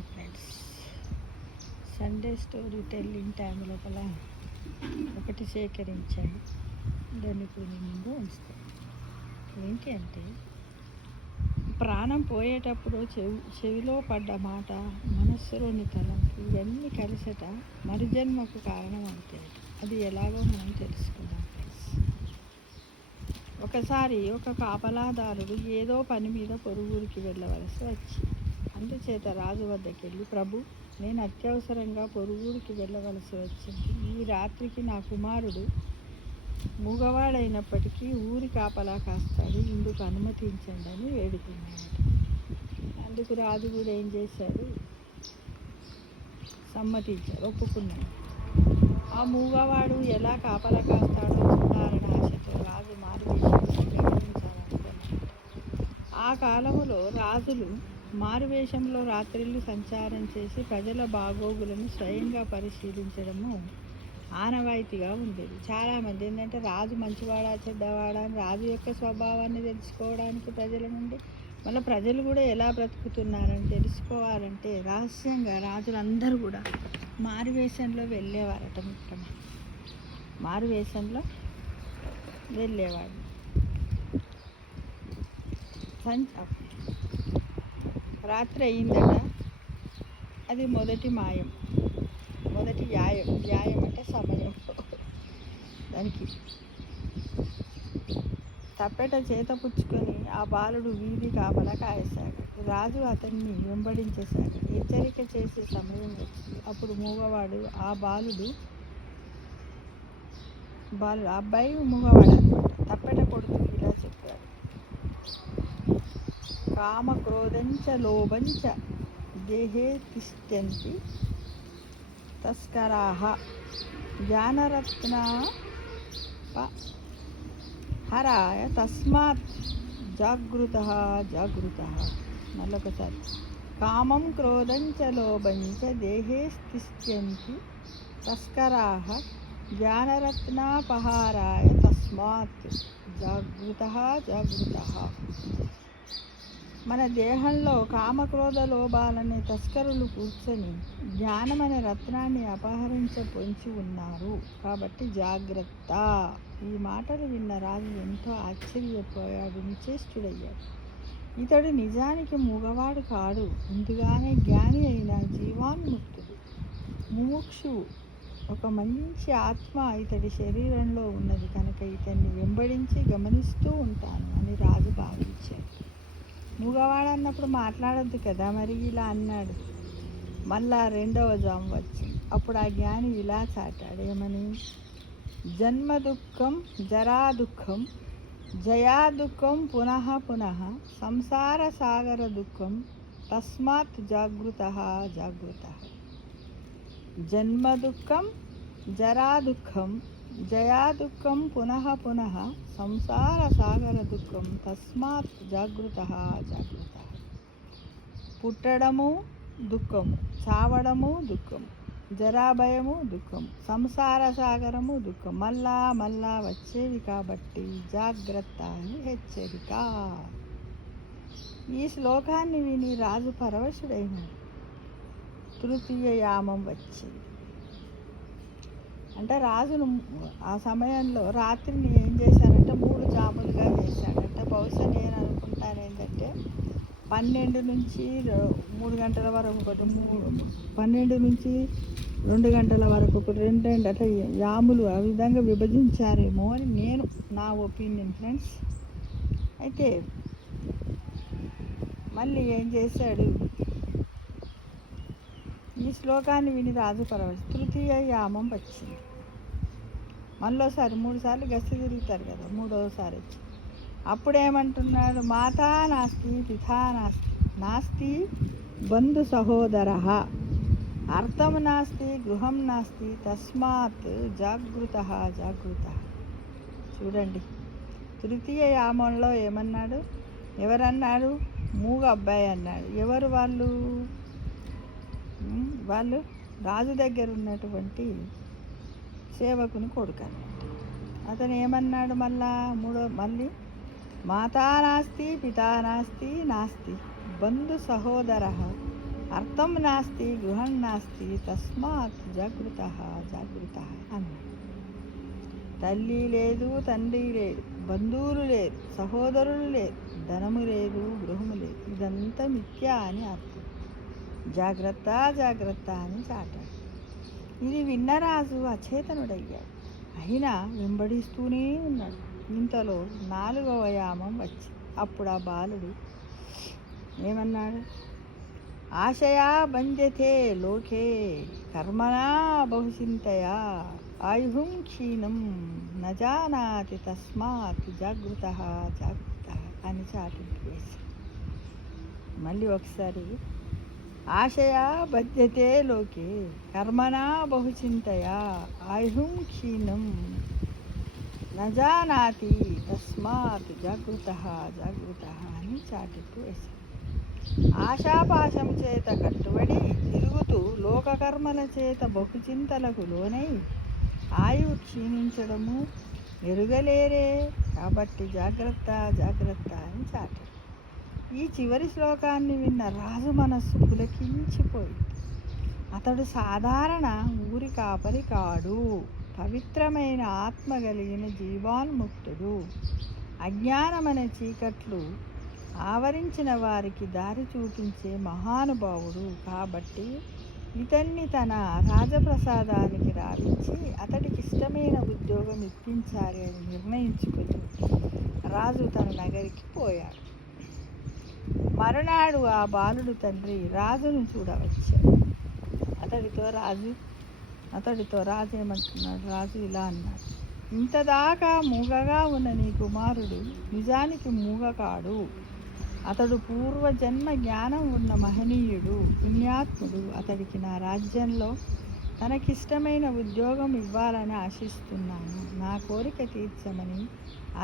Hi friends, Sunday story telling time లోపల ఒకటి సేకరించాను. దాన్ని ఇప్పుడు మీ ముందు ఉంచుతాను. ఏంటి అంటే, ప్రాణం పోయేటప్పుడు చెవిలో పడ్డ మాట, మనస్సులోని తలంపు ఇవన్నీ కలిసట మరుజన్మకు కారణం అవుతాయి. అది ఎలాగో మనం తెలుసుకుందాం ఫ్రెండ్స్. ఒకసారి ఒక కాపలాదారుడు ఏదో పని మీద పొరుగురికి వెళ్ళవలసి వచ్చింది. అందుచేత రాజు వద్దకు వెళ్ళి, ప్రభు, నేను అత్యవసరంగా పొరుగురికి వెళ్ళవలసి వచ్చింది. ఈ రాత్రికి నా కుమారుడు మూగవాడైనప్పటికీ ఊరి కాపలా కాస్తాడు, ఇందుకు అనుమతించండి అని వేడుకున్నాడు. అందుకు రాజు కూడా ఏం చేశాడు, సమ్మతించాడు, ఒప్పుకున్నాడు. ఆ మూగవాడు ఎలా కాపలా కాస్తాడో చూడాలని ఆశతో రాజు మారువేషంలో గమనించాలనుకున్నాడు. ఆ కాలంలో రాజులు మారువేషంలో రాత్రిళ్ళు సంచారం చేసి ప్రజల బాగోగులను స్వయంగా పరిశీలించడము ఆనవాయితీగా ఉండేది. చాలామంది ఏంటంటే రాజు మంచివాడా చెడ్డవాడా అని రాజు యొక్క స్వభావాన్ని తెలుసుకోవడానికి ప్రజల నుండి, మళ్ళీ ప్రజలు కూడా ఎలా బ్రతుకుతున్నారని తెలుసుకోవాలంటే రహస్యంగా రాజులందరూ కూడా మారువేషంలో వెళ్ళేవారట. మిత్రమా, మారువేషంలో వెళ్ళేవాడు. రాత్రి అయిందట. అది మొదటి మాయం, మొదటి వ్యాయం అంటే సమయం. దానికి తప్పెట చేత పుచ్చుకొని ఆ బాలుడు వీధి కాపలా కాయసాడు. రాజు అతన్ని వెంబడించేశాడు. హెచ్చరిక చేసే సమయం వచ్చింది. అప్పుడు మూగవాడు ఆ అబ్బాయి మూగవాడు అనమాట, తప్పెట కొడుతూ ఇలా చెప్పాడు, కామక్రోధంచ లోభంచ దేహే తిష్టంతి తస్కరాః జ్ఞానరత్నాపహరాయ తస్మాత్ జాగృతః. మళ్ళొకసారి, కామం క్రోధంచ లోభంచ దేహే తిష్టంతి తస్కరాః జ్ఞానరత్నాపహారాయ తస్మాత్ జాగృతః. మన దేహంలో కామక్రోధ లోభాలనే తస్కరులు కూర్చొని జ్ఞానమనే రత్నాన్ని అపహరించ పొంచి ఉన్నారు, కాబట్టి జాగ్రత్త. ఈ మాటలు విన్న రాజు ఎంతో ఆశ్చర్యపోయాడు, నిశ్చేష్టుడయ్యాడు. ఇతడు నిజానికి మూగవాడు కాడు, ముందుగానే జ్ఞాని అయిన జీవాన్ముక్తుడు, ముముక్షువు. ఒక మంచి ఆత్మ ఇతడి శరీరంలో ఉన్నది కనుక ఇతన్ని వెంబడించి గమనిస్తూ ఉంటాను అని రాజు భావించాడు. మూగవాడు అన్నప్పుడు మాట్లాడొద్దు కదా, మరి ఇలా అన్నాడు. మళ్ళా రెండవ జాము వచ్చింది. అప్పుడు ఆ జ్ఞాని ఇలా చాటాడు, ఏమని, జన్మ దుఃఖం జరా దుఃఖం జయా దుఃఖం పునః పునః సంసార సాగర దుఃఖం తస్మాత్ జాగృతః. జన్మ దుఃఖం జరా దుఃఖం జయా దుఃఖం పునః పునః సంసార సాగర దుఃఖం తస్మాత్ జాగృతః. పుట్టడము దుఃఖము, చావడము దుఃఖము, జరాభయము దుఃఖము, సంసార సాగరము దుఃఖం, మళ్ళా వచ్చేవి కాబట్టి జాగ్రత్త అని హెచ్చరిక. ఈ శ్లోకాన్ని విని రాజు పరవశుడైనాడు. తృతీయ యామం వచ్చింది. అంటే రాజును ఆ సమయంలో రాత్రిని ఏం చేశారంటే 3 జాములుగా చేశాడంట. బహుశా నేను అనుకుంటాను ఏంటంటే 12 నుంచి 3 గంటల వరకు ఒకటి, 12 నుంచి 2 గంటల వరకు ఒకటి, 2 అట్లా యాములు ఆ విధంగా విభజించారేమో అని నా ఒపీనియన్ ఫ్రెండ్స్. అయితే మళ్ళీ ఏం చేశాడు, ఈ శ్లోకాన్ని విని రాజు పరవశ. తృతీయ యామం వచ్చింది. మళ్ళోసారి 3 సార్లు గస్తీ తిరుగుతారు కదా, 3వసారి వచ్చింది. అప్పుడేమంటున్నాడు, మాతా నాస్తి పితా నాస్తి బంధు సహోదర అర్థం నాస్తి గృహం నాస్తి తస్మాత్ జాగృతః. చూడండి, తృతీయ యామంలో ఏమన్నాడు, ఎవరన్నాడు, మూగ అబ్బాయి అన్నాడు. ఎవరు వాళ్ళు రాజు దగ్గర ఉన్నటువంటి సేవకుని కొడుకు అన్నట్టు. అతను ఏమన్నాడు మళ్ళీ మాతా నాస్తి పితా నాస్తి బంధు సహోదర అర్థం నాస్తి గృహం నాస్తి తస్మాత్ జాగృత జాగృత అన్నాడు. తల్లి లేదు, తండ్రి లేదు, బంధువులు లేదు, సహోదరులు లేదు, ధనము లేదు, గృహము లేదు, ఇదంతా మిథ్యా అని అర్థం. జాగ్రత్త జాగ్రత్త అని చాటాడు. ఇది విన్న రాజు అచేతనుడయ్యాడు. అయినా వెంబడిస్తూనే ఉన్నాడు. ఇంతలో 4వ యామం వచ్చింది. అప్పుడు ఆ బాలుడు ఏమన్నాడు? ఆశయా బంధ్యతే లోకే కర్మణా బహుచింతయా ఆయుహుం క్షీణం నజానాతి తస్మాత్ జాగృత జాగృత అని చాటింపు వేసి మళ్ళీ ఒకసారి ఆశయా బధ్యతే లోకే కర్మణా బహుచింతయా ఆయుహుం క్షీణం నజానాతి తస్మాత్ జాగృత జాగృత అని చాటింపు వేశారు. ఆశాపాశం చేత కట్టుబడి తిరుగుతూ లోకకర్మల చేత బహుచింతలకు లోనై ఆయువు క్షీణించడము ఎరుగలేరే. కాబట్టి జాగ్రత్త జాగ్రత్త అని చాటారు. ఈ చివరి శ్లోకాన్ని విన్న రాజు మనస్సు పులకించిపోయింది. అతడు సాధారణ ఊరి కాపరి కాడు, పవిత్రమైన ఆత్మ కలిగిన జీవాన్ముక్తుడు. అజ్ఞానమనే చీకట్లు ఆవరించిన వారికి దారి చూపించే మహానుభావుడు. కాబట్టి ఇతన్ని తన రాజప్రసాదానికి రావించి అతడికి ఇష్టమైన ఉద్యోగం ఇప్పించాలి అని నిర్ణయించుకుని రాజు తన నగరికి పోయాడు. మరునాడు ఆ బాలుడు తండ్రి రాజును చూడవచ్చాడు. అతడితో రాజు ఏమంటున్నాడు? రాజు ఇలా అన్నాడు: ఇంతదాకా మూగగా ఉన్న నీ కుమారుడు నిజానికి మూగ కాడు. అతడు పూర్వజన్మ జ్ఞానం ఉన్న మహనీయుడు, పుణ్యాత్ముడు. అతడికి నా రాజ్యంలో తనకిష్టమైన ఉద్యోగం ఇవ్వాలని ఆశిస్తున్నాను. నా కోరిక తీర్చమని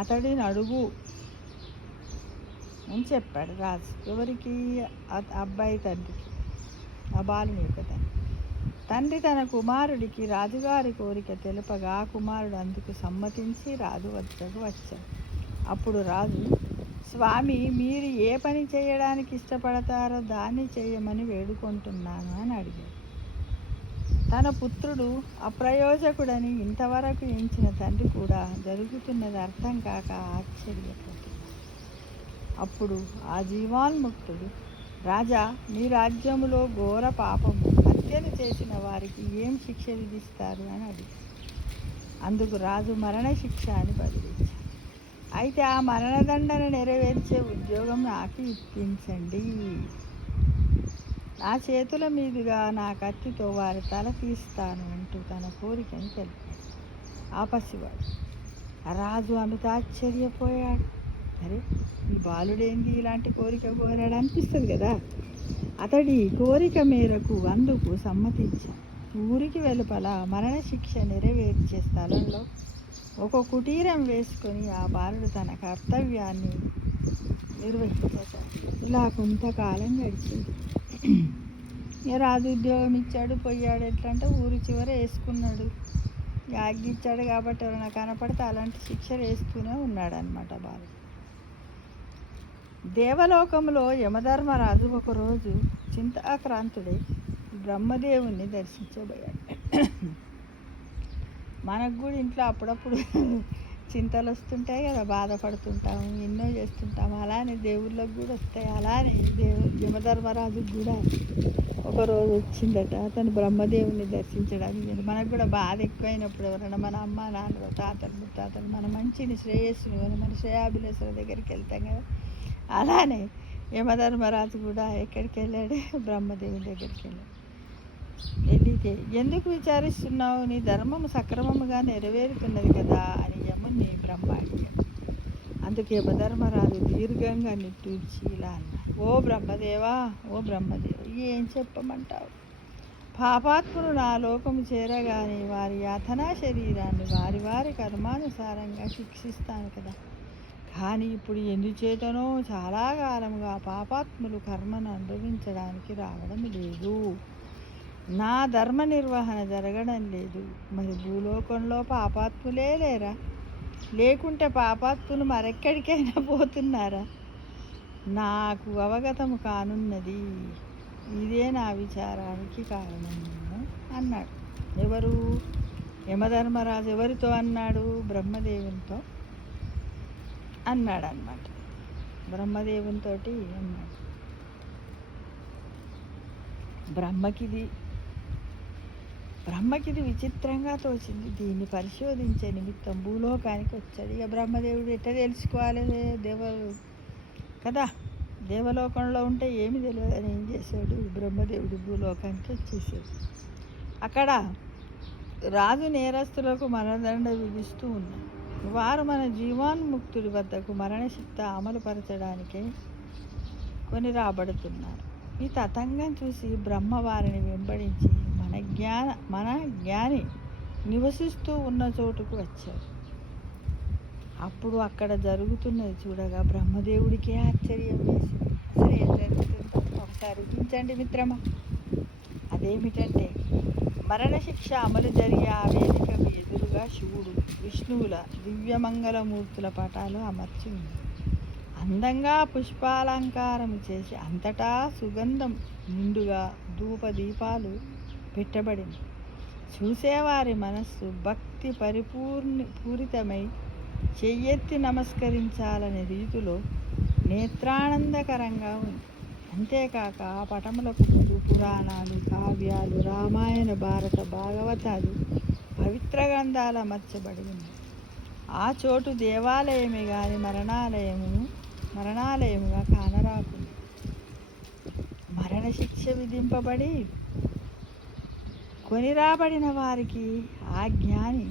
అతడిని అడుగు అని చెప్పాడు రాజు. ఎవరికి? అబ్బాయి తండ్రికి, ఆ బాలుని యొక్క తండ్రి తన కుమారుడికి రాజుగారి కోరిక తెలుపగా ఆ కుమారుడు అందుకు సమ్మతించి రాజు వద్దకు వచ్చాడు. అప్పుడు రాజు, స్వామి, మీరు ఏ పని చేయడానికి ఇష్టపడతారో దాన్ని చేయమని వేడుకుంటున్నాను అని అడిగాడు. తన పుత్రుడు అప్రయోజకుడని ఇంతవరకు ఎంచిన తండ్రి కూడా జరుగుతున్నది అర్థం కాక ఆశ్చర్యపోతున్నాడు. అప్పుడు ఆ జీవాన్ముక్తుడు, రాజా, మీ రాజ్యములో ఘోర పాపము హత్యలు చేసిన వారికి ఏం శిక్ష విధిస్తారు అని అడిగాడు. అందుకు రాజు మరణశిక్ష అని బదిలించాడు. అయితే ఆ మరణదండన నెరవేర్చే ఉద్యోగం నాకు ఇప్పించండి. నా చేతుల మీదుగా నా కత్తితో వారి తల తీస్తాను అంటూ తన కోరికని తెలిపాడు. ఆ పసివాడు రాజు అమిత ఆశ్చర్యపోయాడు. అరే, ఈ బాలుడేంది ఇలాంటి కోరిక కోరాడు అనిపిస్తుంది కదా. అతడి కోరిక మేరకు అందుకు సమ్మతించాడు. ఊరికి వెలుపల మరణశిక్ష నెరవేర్చే స్థలంలో ఒక కుటీరం వేసుకొని ఆ బాలుడు తన కర్తవ్యాన్ని నిర్వహించాడు. ఇలా కొంతకాలం గడిచింది. రాజు ఉద్యోగం ఇచ్చాడు, పోయాడు. ఎట్లా అంటే ఊరి చివర వేసుకున్నాడు. ఆజ్ఞ ఇచ్చాడు కాబట్టి ఎవరైనా కనపడితే అలాంటి శిక్షలు వేస్తూనే ఉన్నాడు అన్నమాట బాలుడు. దేవలోకంలో యమధర్మరాజు ఒకరోజు చింతాక్రాంతుడై బ్రహ్మదేవుణ్ణి దర్శించబోయాడు. మనకు కూడా ఇంట్లో అప్పుడప్పుడు చింతలు వస్తుంటాయి కదా, బాధపడుతుంటాము, ఎన్నో చేస్తుంటాము. అలానే దేవుళ్ళకు కూడా వస్తాయి. అలానే యమధర్మరాజుకు కూడా ఒకరోజు వచ్చిందట అతను బ్రహ్మదేవుని దర్శించడానికి. మనకు కూడా బాధ ఎక్కువైనప్పుడు ఎవరైనా మన అమ్మ నాన్నలు, తాతలు, ముత్తాతలు మన మంచిని, శ్రేయస్సును మన శ్రేయాభిలాషుల దగ్గరికి వెళ్తాం కదా. అలానే యమధర్మరాజు కూడా ఎక్కడికి వెళ్ళాడు? బ్రహ్మదేవుని దగ్గరికి వెళ్ళాడు. వెళ్ళితే, ఎందుకు విచారిస్తున్నావు? నీ ధర్మము సక్రమముగా నెరవేరుతున్నది కదా అని యముని బ్రహ్మ అడిగాడు. అందుకే యమధర్మరాజు దీర్ఘంగా నిట్టూర్చి ఇలా అన్నాడు: ఓ బ్రహ్మదేవా, ఓ బ్రహ్మదేవ, ఏం చెప్పమంటావు? పాపాత్ములు నా లోకము చేరగానే వారి యాతనా శరీరాన్ని వారి వారి కర్మానుసారంగా శిక్షిస్తాను కదా. కానీ ఇప్పుడు ఎందుచేతనో చాలా కాలంగా పాపాత్ములు కర్మను అనుభవించడానికి రావడం లేదు. నా ధర్మ నిర్వహణ జరగడం లేదు. మరి భూలోకంలో పాపాత్ములే లేరా? లేకుంటే పాపాత్ములు మరెక్కడికైనా పోతున్నారా? నాకు అవగతము కానున్నది. ఇదే నా విచారానికి కారణము అన్నాడు. ఎవరు? యమధర్మరాజు ఎవరితో అన్నాడు? బ్రహ్మదేవునితో అన్నాడు అన్నమాట. బ్రహ్మదేవునితో అన్నాడు. బ్రహ్మకిది విచిత్రంగా తోచింది. దీన్ని పరిశోధించే నిమిత్తం భూలోకానికి వచ్చాడు. ఇక బ్రహ్మదేవుడు ఎట్లా తెలుసుకోవాలి? కదా, దేవలోకంలో ఉంటే ఏమి తెలియదని ఏం చేశాడు? బ్రహ్మదేవుడు భూలోకానికి వచ్చేసాడు. అక్కడ రాజు నేరస్తులకు మరణదండ విధిస్తూ ఉన్నాడు. వారు మన జీవాన్ముక్తుడి వద్దకు మరణశిక్ష అమలు పరచడానికే కొని రాబడుతున్నారు. ఈ తతంగం చూసి బ్రహ్మ వారిని వెంబడించి మన జ్ఞాని నివసిస్తూ ఉన్న చోటుకు వచ్చారు. అప్పుడు అక్కడ జరుగుతున్నది చూడగా బ్రహ్మదేవుడికే ఆశ్చర్యం వేసింది. అసలు ఏం జరుగుతుందో ఒకసారి ఊహించండి మిత్రమా. అదేమిటంటే, మరణశిక్ష అమలు జరిగే ఆ వేదికకు ఎదురుగా శివుడు, విష్ణువుల దివ్యమంగళమూర్తుల పటాలు అమర్చి ఉంది. అందంగా పుష్పాలంకారం చేసి అంతటా సుగంధం నిండుగా ధూపదీపాలు పెట్టబడింది. చూసేవారి మనస్సు భక్తి పూరితమై చెయ్యెత్తి నమస్కరించాలనే రీతిలో నేత్రానందకరంగా ఉంది. అంతేకాక ఆ పటములకు ముందు పురాణాలు, కావ్యాలు, రామాయణ, భారత, భాగవతాలు, పవిత్ర గ్రంథాలు అమర్చబడి ఉంది. ఆ చోటు దేవాలయమే గాని మరణాలయముగా కానరాకుంది. మరణశిక్ష విధింపబడి కొనిరాబడిన వారికి ఆ జ్ఞాని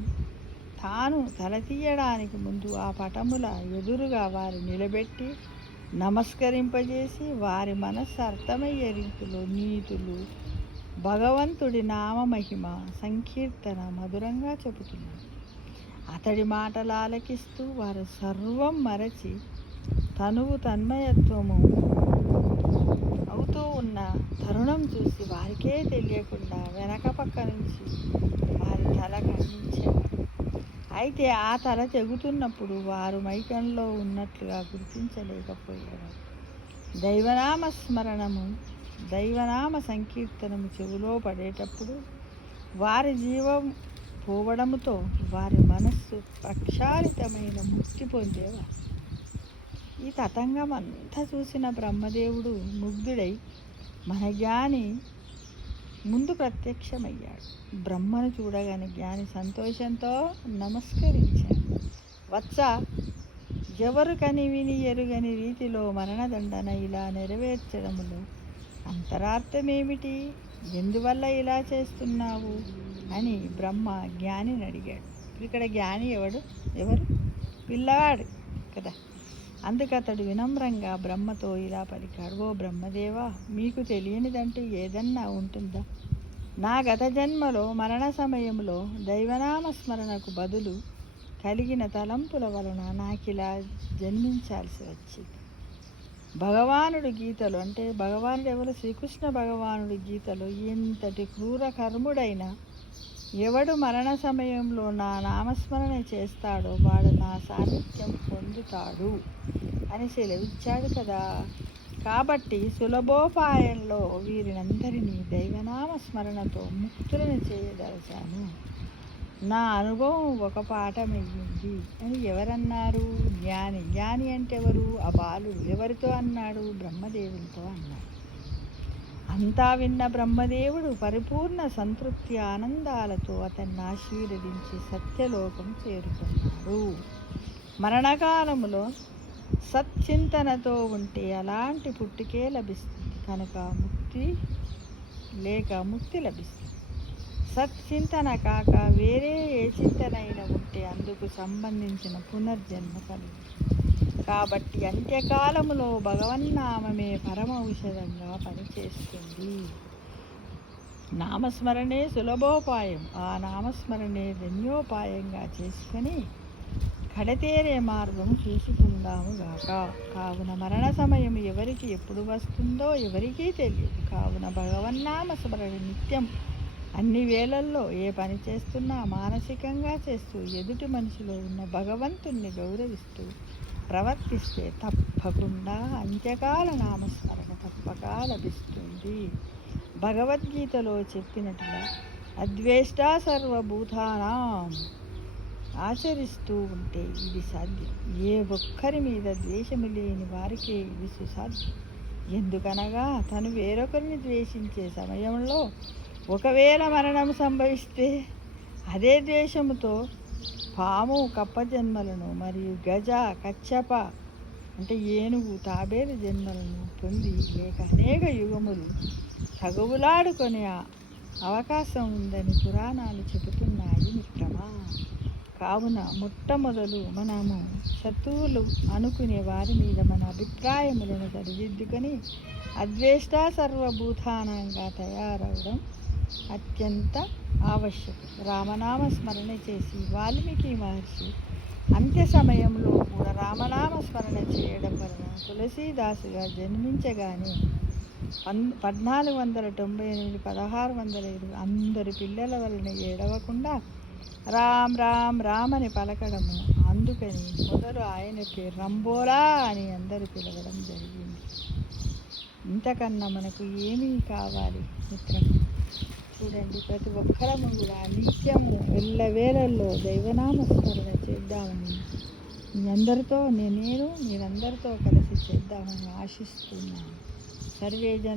తాను తల తీయడానికి ముందు ఆ పటముల ఎదురుగా వారి నిలబెట్టి నమస్కరింపజేసి వారి మనస్సు అర్థమయ్యే రీతిలో నీతులు, భగవంతుడి నామమహిమ సంకీర్తన మధురంగా చెబుతున్నారు. అతడి మాటలు ఆలకిస్తూ వారు సర్వం మరచి తనువు తన్మయత్వము అవుతూ ఉన్న తరుణం చూసి వారికే తెలియకుండా వెనక పక్క నుంచి వారి తల ఖండించారు. అయితే ఆ తల తెగుతున్నప్పుడు వారు మైకంలో ఉన్నట్లుగా గుర్తించలేకపోయారు. దైవనామ సంకీర్తనము చెవిలో పడేటప్పుడు వారి జీవం పోవడంతో వారి మనస్సు ప్రక్షాళితమైన ముక్తి పొందేవారు. ఈ తతంగం అంతా చూసిన బ్రహ్మదేవుడు ముగ్ధుడై మన జ్ఞాని ముందు ప్రత్యక్షమయ్యాడు. బ్రహ్మను చూడగానే జ్ఞాని సంతోషంతో నమస్కరించాడు. వత్స, ఎవరు కని విని ఎరుగని రీతిలో మరణదండన ఇలా నెరవేర్చడములో అంతరార్థమేమిటి? ఎందువల్ల ఇలా చేస్తున్నావు అని బ్రహ్మ జ్ఞానిని అడిగాడు. ఇక్కడ జ్ఞాని ఎవరు? పిల్లవాడు కదా. అందుకతడు వినమ్రంగా బ్రహ్మతో ఇలా పలికాడు. ఓ బ్రహ్మదేవా, మీకు తెలియనిదంటూ ఏదన్నా ఉంటుందా? నా గత జన్మలో మరణ సమయంలో దైవనామస్మరణకు బదులు కలిగిన తలంపుల వలన నాకిలా జన్మించాల్సి వచ్చింది. భగవానుడి గీతలో, అంటే భగవానుడు ఎవరు? శ్రీకృష్ణ భగవానుడి గీతలో, ఎంతటి క్రూర కర్ముడైనా ఎవడు మరణ సమయంలో నా నామస్మరణ చేస్తాడో వాడు నా సాన్నిధ్యం పొందుతాడు అని సెలవిచ్చాడు కదా. కాబట్టి సులభోపాయంలో వీరినందరినీ దైవనామస్మరణతో ముక్తులను చేయదలచాను. నా అనుభవం ఒక పాఠమయ్యింది అని ఎవరన్నారు? జ్ఞాని. జ్ఞాని అంటే ఎవరు? ఆ బాలుడు. ఎవరితో అన్నాడు? బ్రహ్మదేవునితో అన్నాడు. అంతా విన్న బ్రహ్మదేవుడు పరిపూర్ణ సంతృప్తి ఆనందాలతో అతన్ని ఆశీర్వదించి సత్యలోకం చేరుకున్నాడు. మరణకాలములో సచ్చింతనతో ఉంటే అలాంటి పుట్టుకే లభిస్తుంది కనుక ముక్తి లభిస్తుంది. సచ్చింతన కాక వేరే ఏ చింతనైనా ఉంటే అందుకు సంబంధించిన పునర్జన్మ కలుగుతుంది. కాబట్టి అంత్యకాలములో భగవన్నామమే పరమ ఔషధంగా పనిచేస్తుంది. నామస్మరణే సులభోపాయం. ఆ నామస్మరణే ధన్యోపాయంగా చేసుకొని కడతేరే మార్గం చూసుకుందాము గాక. కావున మరణ సమయం ఎవరికి ఎప్పుడు వస్తుందో ఎవరికీ తెలియదు. కావున భగవన్నామ స్మరణ నిత్యం అన్ని వేళల్లో ఏ పని చేస్తున్నా మానసికంగా చేస్తూ ఎదుటి మనిషిలో ఉన్న భగవంతుణ్ణి గౌరవిస్తూ ప్రవర్తిస్తే తప్పకుండా అంత్యకాల నామస్మరణ తప్పక లభిస్తుంది. భగవద్గీతలో చెప్పినట్టుగా అద్వేష్ట సర్వభూతానాం ఆచరిస్తూ ఉంటే ఇది సాధ్యం. ఏ ఒక్కరి మీద ద్వేషము లేని వారికే ఇది సుసాధ్యం. ఎందుకనగా తను వేరొకరిని ద్వేషించే సమయంలో ఒకవేళ మరణం సంభవిస్తే అదే ద్వేషముతో పాము కప్ప జన్మలను మరియు గజ కచ్చప అంటే ఏనుగు తాబేలు జన్మలను పొంది లేక అనేక యుగములు తగువులాడుకునే అవకాశం ఉందని పురాణాలు చెబుతున్నాయి మిత్రమా. కావున మొట్టమొదలు మనము శత్రువులు అనుకునే వారి మీద మన అభిప్రాయములను సరిదిద్దుకొని అద్వేష్ట సర్వభూతానంగా తయారవడం అత్యంత ఆవశ్యకం. రామనామ స్మరణ చేసి వాల్మీకి మహర్షి అంత్య సమయంలో కూడా రామనామ స్మరణ చేయడం వలన తులసీదాసుగా జన్మించగానే 1498 1605 అందరి పిల్లల వలన ఏడవకుండా రామ్ రామ్ రామ్ అని పలకడము. అందుకని మొదలు ఆయనకి రంబోలా అని అందరూ పిలవడం జరిగింది. ఇంతకన్నా మనకు ఏమీ కావాలి మిత్రమా? చూడండి, ప్రతి ఒక్కరము కూడా నిత్యము ఎల్లవేళల్లో దైవనామస్మరణ చేద్దామని మీరందరితో కలిసి చేద్దామని ఆశిస్తున్నాను. సర్వే జన